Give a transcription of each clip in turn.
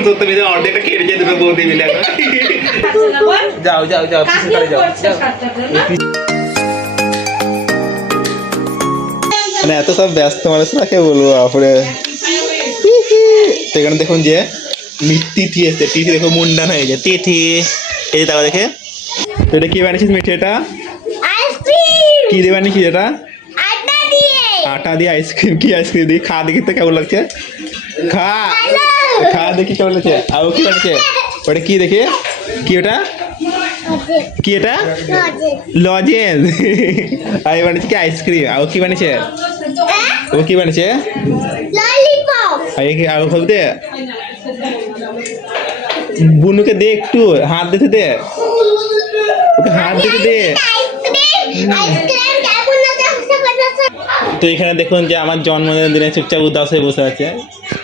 মাংস তো বেশি অর্ধেকটা কেটে যেতে হবে বৌদি মিলে যাও যাও যাও মানে এত সব ব্যস্ত মানুষ না কে বলবো আপরে সেখানে দেখুন যে তিথি এসছে তিথি দেখো মুন্ডান হয়ে গেছে তিথি এই দেখো দেখে তো এটা কি বানিয়েছিস মিঠি এটা কি দিয়ে বানিয়েছিস এটা আটা দিয়ে আইসক্রিম কি আইসক্রিম দিয়ে খা দেখি তো কেমন লাগছে খা খা দেখি কেমন লাগছে আর কি বানিয়েছে ওটা কি দেখে কি ওটা কি এটা লজেন্স আর বানিয়েছে কি আইসক্রিম আর কি বানিয়েছে ও কি বানিয়েছে আর ভাবতে বুনুকে দে একটু হাত দিতে দে ওকে হাত দিতে দে তো এখানে দেখুন যে আমার জন্মদিনের দিনে চুপচাপ উদাস হয়ে বসে আছে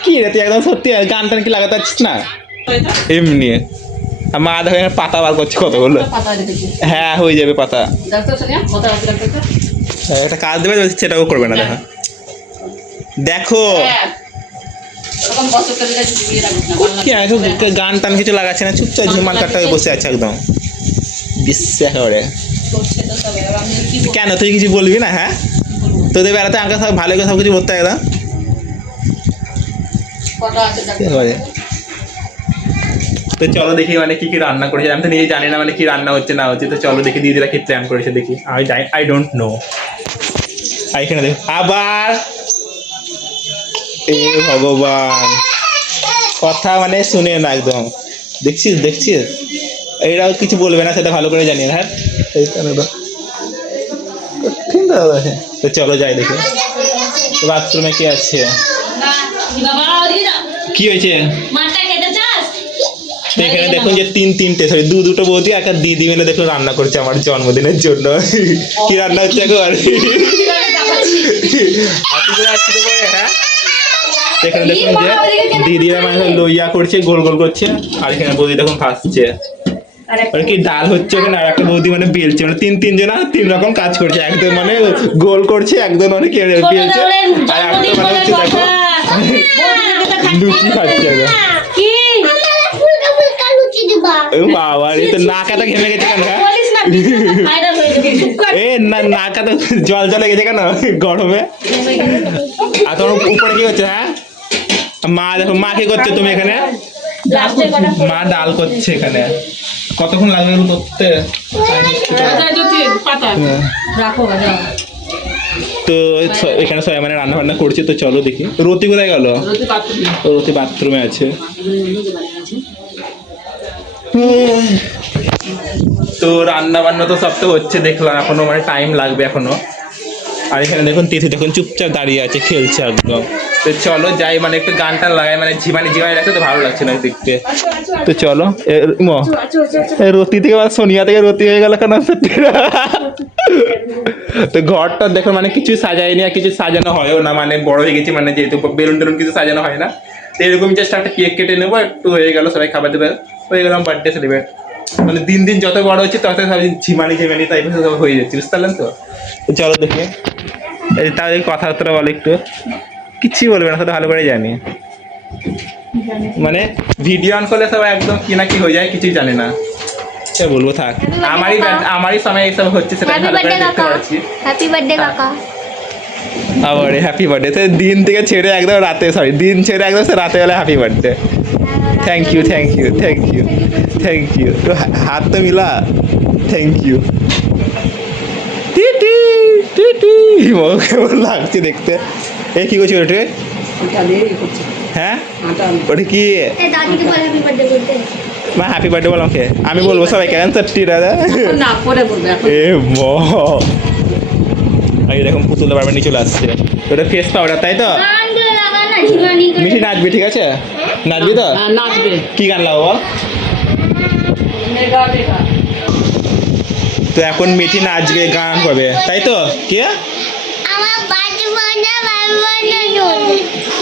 কি রে তুই একদম সত্যি গান টান কি লাগাতে পারছিস না এমনি মা দেখো এখানে পাতা বার করছে কতগুলো হ্যাঁ হয়ে যাবে পাতা একটা কাজ দেবে সেটাও করবে না দেখো দেখো গান টান কিছু লাগাচ্ছে না চুপচাপ ঝিমাল কাটটা বসে আছে একদম বিশ্বাস করে কেন তুই কিছু বলবি না হ্যাঁ তোদের বেড়াতে আমাকে সব ভালো করে সব কিছু বলতে একদম তো চলো দেখি মানে কি কি রান্না করেছে আমি তো নিজে জানি না মানে কি রান্না হচ্ছে না হচ্ছে তো চলো দেখি দিদিরা কি প্ল্যান করেছে দেখি আই ডোন্ট নো এখানে দেখো আবার এ ভগবান কথা মানে শুনে না একদম দেখছিস দেখছিস এরাও কিছু বলবে না সেটা ভালো করে জানি হ্যাঁ তো চলো যাই দেখি বাথরুমে কি আছে কি হয়েছে এখানে দেখুন যে তিনটে সরি দুটো বৌদি একটা দিদি মিলে দেখুন রান্না করছে আমার জন্মদিনের জন্য কি রান্না হচ্ছে একবার হ্যাঁ এখানে দেখুন যে দিদিরা মানে লইয়া করছে গোল গোল করছে আর এখানে বৌদি দেখুন ভাসছে মানে কি ডাল হচ্ছে ওখানে আর একটা বৌদি মানে বেলছে মানে তিনজন তিন রকম কাজ করছে একদম মানে গোল করছে একদম মানে বেলছে আর একটা মানে হচ্ছে দেখো লুচি খাচ্ছে বাবা এই তো নাকাটা ঘেমে গেছে কেন এ না নাকাটা জল জলে গেছে কেন গরমে আর তোমার উপরে কি হচ্ছে হ্যাঁ মা দেখো মা কি করছে তুমি এখানে মা ডাল করছে এখানে কতক্ষণ লাগবে করতে তো এখানে সবাই মানে রান্না বান্না করছে তো চলো দেখি রতি কোথায় গেল রতি বাথরুমে আছে তো রান্না বান্না তো সব তো হচ্ছে দেখলাম এখনো মানে টাইম লাগবে এখনো আর এখানে দেখুন তিথি দেখুন চুপচাপ দাঁড়িয়ে আছে খেলছে একদম তো চলো যাই মানে একটু গান টান লাগাই মানে ঝিমানি রাখতে তো ভালো লাগছে না দেখতে তো চলো রতি থেকে সোনিয়া থেকে রতি হয়ে গেল কেন তো ঘরটা দেখো মানে কিছু সাজাইনি আর কিছু সাজানো হয়ও না মানে বড় হয়ে গেছি মানে যেহেতু বেলুন টেলুন কিছু সাজানো হয় না তো এরকম জাস্ট একটা কেক কেটে নেবো একটু হয়ে গেল সবাই খাবার দেবে হয়ে গেলাম বার্থডে সেলিব্রেট মানে দিন যত বড় হচ্ছে তত সবাই ঝিমানি তাই সব হয়ে যাচ্ছে বুঝতে পারলেন তো চলো দেখে তাহলে কথাবার্তা বলো একটু কিচ্ছুই বলবে না সেটা ভালো করে জানি মানে ভিডিও অন করলে সবাই একদম কি না কি হয়ে যায় কিছুই জানে না সে বলবো থাক আমারই সময় এইসব হচ্ছে সেটা ভালো করে দেখতে পাচ্ছি হ্যাপি বার্থডে কাকা আবার হ্যাপি বার্থডে দিন থেকে ছেড়ে একদম রাতে সরি দিন ছেড়ে একদম রাতে বেলা happy birthday thank you thank you thank you thank you তো হাত তো মিলা থ্যাংক ইউ টিটি টিটি কেমন লাগছে দেখতে এ কি করছি ওটা হ্যাঁ ওটা কি মা হ্যাপি বার্থডে বললাম কে আমি বলবো সবাই কেন সত্যি দাদা এ এরকম পুতুল বারবার নিয়ে চলে আসছে ওটা ফেস পাউডার তাই তো মিঠি নাচবি ঠিক আছে নাচবি তো কি গান লাগাবো তো এখন মিঠি নাচবে গান করবে তাই তো কে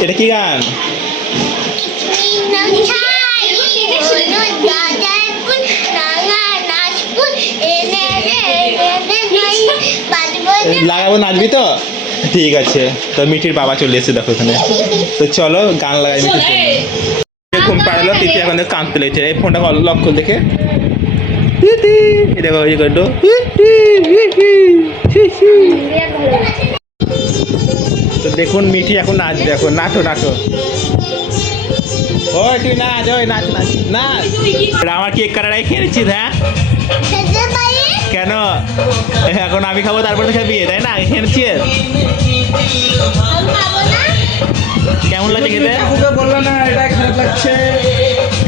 এটা কি গান লাগাবো নাচবি তো ঠিক আছে তো মিঠির বাবা চলে এসেছে দেখো এখানে তো চলো গান লাগাই মিঠির জন্য ঘুম পাড়ালো, তিথি এখন দেখো কাঁদতে লেগেছে। এই ফোনটা লক করে দেখে তিথি, এই দেখো এই করলো তো দেখুন মিঠি এখন নাচবে, এখন নাচো নাচো, ওই তুই নাচ, ওই নাচ নাচ নাচ। আমার কেক কাটারাই খেয়েছিস? হ্যাঁ কেন? এখন আমি খাবো তারপর তো খাবি, তাই না? খেয়েছিস? কেমন লাগছে খেতে? বললো না এটা খারাপ লাগছে।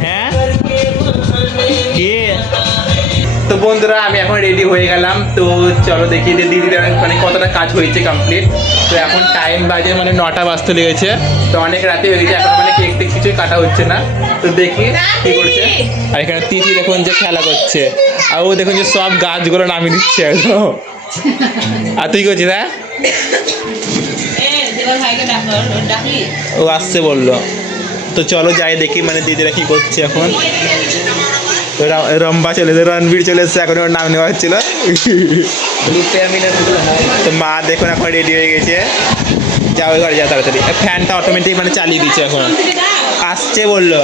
হ্যাঁ কি? তো বন্ধুরা আমি এখন রেডি হয়ে গেলাম, তো চলো দেখি যে দিদির মানে কতটা কাজ হয়েছে কমপ্লিট। তো এখন টাইম বাজে মানে 9টা বাজতে লেগেছে, তো অনেক রাতে হয়ে গেছে, এখন মানে কেক টেক কিছুই কাটা হচ্ছে না। তো দেখি কি করছে। আর এখানে তিথি দেখুন যে খেলা করছে, আর ও দেখুন যে সব গাছগুলো নামিয়ে দিচ্ছে একদম। আর তুই করছিস? হ্যাঁ ও আসছে বললো, তো চলো যাই দেখি মানে দিদিরা কি করছে এখন। রম্বা চলে এসে, রণবীর চলে এসছে, এখন ওর নাম নেওয়া হচ্ছিল। তো মা দেখুন এখন রেডি হয়ে গেছে, যাও ঘরে যা তাড়াতাড়ি। ফ্যানটা অটোমেটিক মানে চালিয়ে দিচ্ছে এখন, আসছে বললো।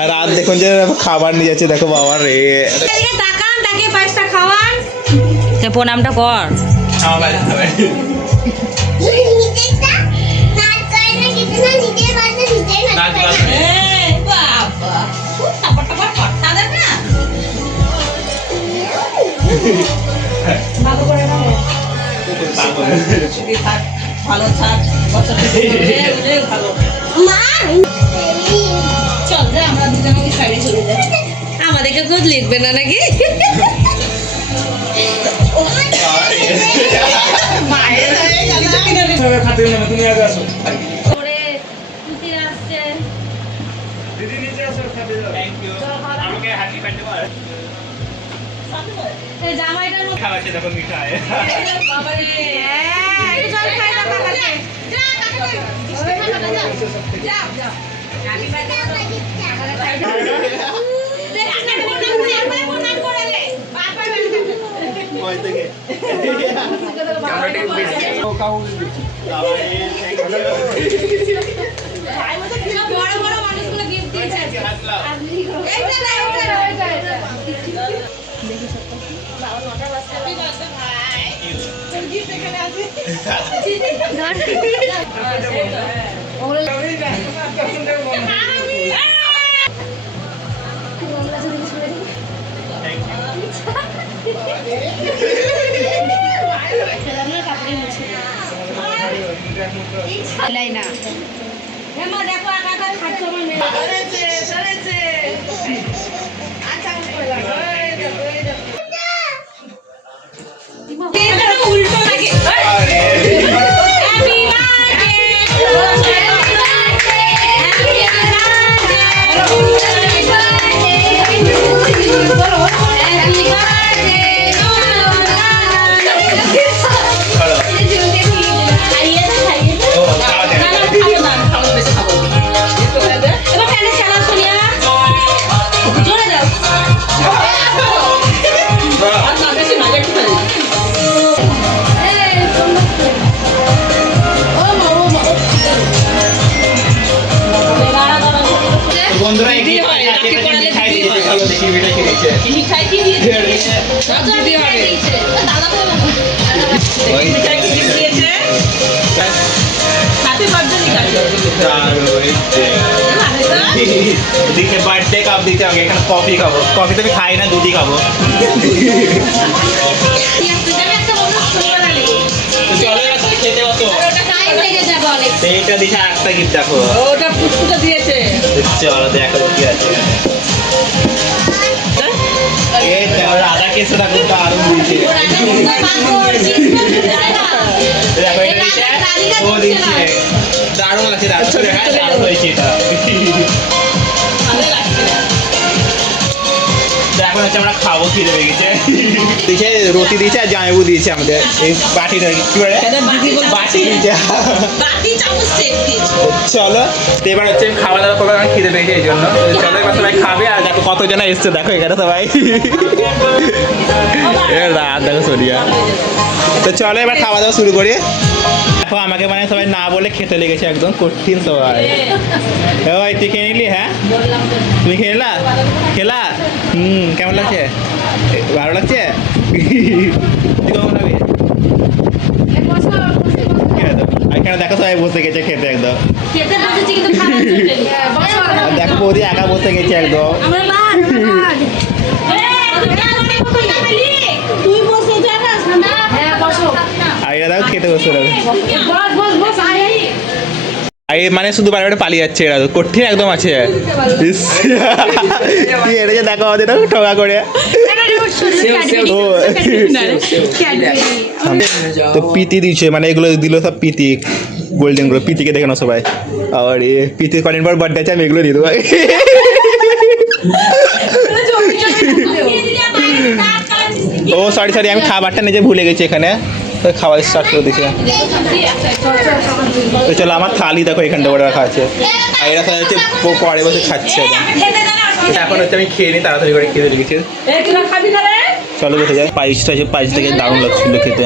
আর রাত দেখুন যে খাবার নিয়ে যাচ্ছে, দেখো বাবা রে। প্রণামটা কর। আমাদেরকে তো লিখবে না নাকি? তুমি আগে আসো। দেখো মিঠাই বড় মানুষগুলো গিফট দিয়েছে। দেখো আকার খাচ্ছ মানে উল্টো লাগে। বন্ধুরা মিঠাই দিয়েছে, চলো দেখি মিঠাই কি দিয়েছে। মিঠাই কি দিয়েছে? দিদি হবে দাদা তো মিঠাই কি দিয়েছে? হ্যাপি বার্থডে লিখা দিকে বার্থডে কাপ দিতে হবে। এখানে কফি খাবো, কফি তো আমি খাই না, দুধই খাবো। চলো খেতে হতো, এইটা দিচ্ছে একটা গিফট দেখো, ওটা ফুটফুটা দিয়েছে। চলো দেখো কি আছে। এই দেখো রাধা কৃষ্ণটা কিন্তু আরো দিয়েছে, দেখো এটা দিচ্ছে, ও দিচ্ছে, দারুণ আছে, দারুণ হয়েছে এটা। দেখো হচ্ছে আমরা খাবো, খিদে পেয়ে গেছে। দিয়েছে রুটি দিয়েছে আর জামাইবু দিয়েছে আমাদের এই বাটিটা কি বলে বাটি দিয়েছে। বাটি চামচ সেট দিয়েছে। চলো তো এবার হচ্ছে খাওয়া দাওয়া করবো, আমার খিদে পেয়েছে এই জন্য। তো চলো এবার সবাই খাবে। আর দেখো কতজন এসছে, দেখো এখানে সবাই। এবার রাত দেখো সরিয়া। তো চলো এবার খাওয়া দাওয়া শুরু করি। দেখো আমাকে মানে সবাই না বলে খেতে লেগেছে, একদম কঠিন সবাই। ভাই তুই খেয়ে নিলি? হ্যাঁ তুমি খেয়ে নিলা? খেলা? কেমন লাগছে? ভালো লাগছে? কেমন লাগবে? এখানে দেখো সবাই বসে গেছে খেতে একদম। আর দেখো বৌদি একা বসে গেছে একদম। আর এরা দেখো খেতে বসে যাবে। আর মানে শুধু বারে বারে পালিয়ে যাচ্ছে এরা, কঠিন একদম আছে। ইস, কি এটা যে দেখো আমাদের ঠগা করে। ও, তো পিতি দিচ্ছে, মানে এগুলো দিল সব পিতি, গোল্ডেন গুলো। পিতিকে দেখে না সবাই। আর এ পিতি কদিন পর বার্থডে আছে, আমি এগুলো দিয়ে দেবো। ও সরি সরি, আমি খাবারটা নিজে ভুলে গেছি এখানে, তো খাওয়া স্টার্ট করে দিয়েছে। তো চলো আমার থালি দেখো এখানটা করে রাখা আছে, আর এরা সবাই হচ্ছে পরে বসে খাচ্ছে। এখন হচ্ছে আমি খেয়ে নিই, তাড়াতাড়ি করে খেতে লেগেছে। চলো বসে যাই। পায়েসটা আছে, পায়েস থেকে দারুণ লাগছিল খেতে।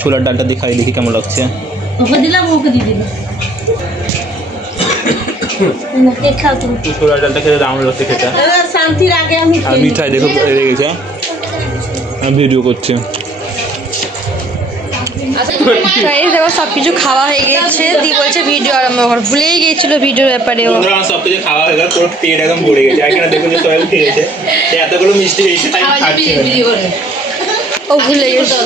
ছোলার ডালটা দিয়ে খাই, দেখি কেমন লাগছে। ছোলার ডালটা খেতে দারুণ লাগছে খেতে। শান্তির আগে আমি আর মিঠাই দেখো রেগে গেছে, আমি ভিডিও করছি। দেখো সবকিছু খাওয়া হয়ে গেছে, দি বলছে ভিডিও আরম্ভ কর, ভুলেই গিয়েছিল ভিডিওর ব্যাপারে। বন্ধুরা আমার সবকিছু খাওয়া হয়ে গেল, পুরো পেট একদম ভরে গেছে। এখানে দেখুন যে সবাই উঠে গেছে, এতগুলো মিষ্টি হয়েছে তাই খাচ্ছে। ও ভুলে গেছে।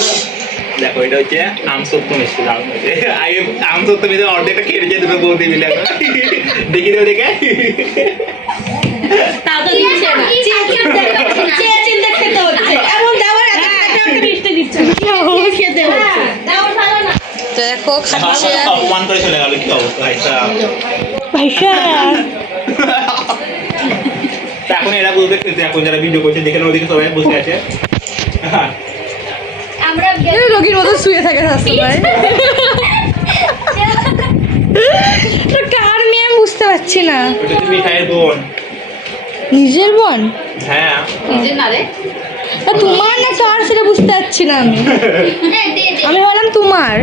দেখো এটা হচ্ছে আমসত্ব মিষ্টি, দারুণ হয়েছে। আগে আমসত্ব মিষ্টি অর্ধেকটা খেয়ে নিয়েছে দুটো বৌদি মিলে। দেখি দেবো দেখে তো দেখো খাচ্ছে। অপমান করে চলে গেল, কি অবস্থা এখন এরা বলবে খেতে, এখন যারা ভিডিও করছে দেখে ওদিকে সবাই বসে আছে। রোগীর মতো শুয়ে থাকে সবসময়। কার মেয়ে আমি বুঝতে পারছি না। ওটা তো মিঠাইয়ের বোন। নিজের বোন? হ্যাঁ তোমার না কার সেটা বুঝতে পারছি না আমি। আমি বললাম তোমার।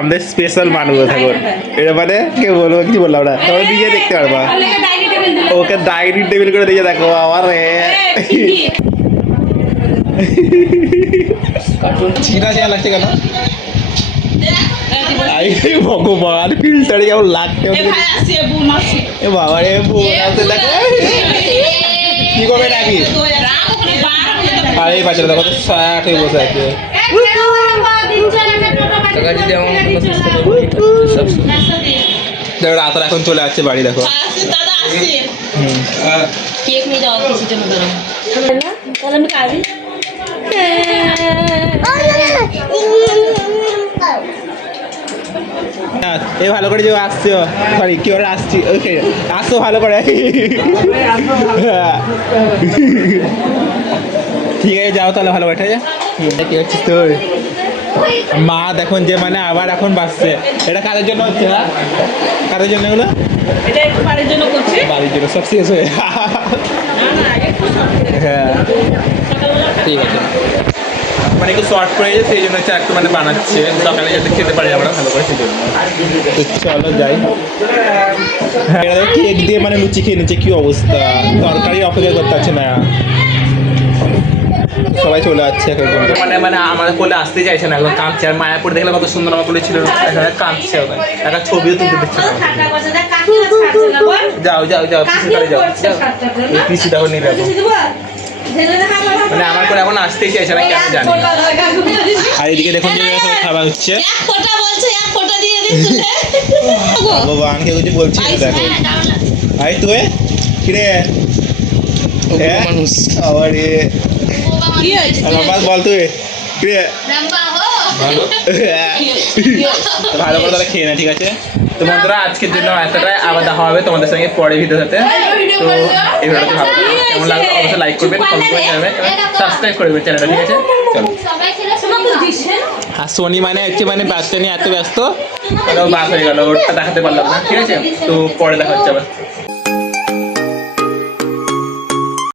আমাদের স্পেশাল মানুষ থাকুন এটা, মানে কে বলবো কি বললাম না, তবে নিজে দেখতে পারবা। ওকে ডাইনিং টেবিল করে দিয়ে দেখো আমার চিনা চেনা লাগছে কেন? ভগবান ফিল্টারে কেমন লাগছে এ বাবা রে। দেখো কি করবে নাকি? আর এই বাচ্চাটা দেখো শার্ট হয়ে বসে আছে। রাত এখন চলে আসছে বাড়ি, দেখো। এই ভালো করে যে আসছো, সরি কি করে আসছি, ওকে আসছো ভালো করে। ঠিক আছে যাও তাহলে, ভালো কথা। কি হচ্ছে তোর মা দেখুন যে মানে আবার এখন বাসছে। এটা কাদের জন্য হচ্ছে? না কাদের জন্য এগুলো? বাড়ির জন্য করছি, বাড়ির জন্য সব শেষ হয়ে। হ্যাঁ ঠিক আছে, মানে একটু শর্ট করে সেই জন্য হচ্ছে একটু মানে বানাচ্ছে, সকালে যাতে খেতে পারি আমরা ভালো করে, সেই জন্য। চলো যাই। হ্যাঁ কেক দিয়ে মানে লুচি খেয়ে নিচ্ছে, কি অবস্থা। তরকারি অপেক্ষা করতে পারছে না, সবাই চলে যাচ্ছে এখন। মানে মানে আমাদের কোলে আসতে চাইছে না, একদম কাঁদছে। আর মায়াপুর দেখলে কত সুন্দর আমার কোলে ছিল, এখানে কাঁদছে, একটা ছবিও তুলতে দিচ্ছে না। যাও যাও যাও পিসি করে যাও, এই পিসি দেখো নিয়ে যাবো। মানে আমার কোলে এখন আসতেই চাইছে না, কেন জানি। আর এদিকে দেখুন যে খাবার হচ্ছে, ভগবানকে কিছু বলছি না। দেখো আই তুই কিরে মানুষ আবার আমার বল তুই কিরে ভালো করে তাহলে খেয়ে না, ঠিক আছে। তো বন্ধুরা আজকের জন্য এতটাই, আবার দেখা হবে তোমাদের সঙ্গে পরে ভিডিও সাথে। তো এই ভিডিওটা ভালো লাগলো, কেমন লাগলো অবশ্যই লাইক করবেন, কমেন্ট করে জানাবেন, সাবস্ক্রাইব করবেন চ্যানেলটা, ঠিক আছে? চলো। আর সোনি মানে হচ্ছে মানে বাচ্চা নিয়ে এত ব্যস্ত, বাস হয়ে গেল, ওটা দেখাতে পারলাম না, ঠিক আছে? তো পরে দেখা হচ্ছে আবার।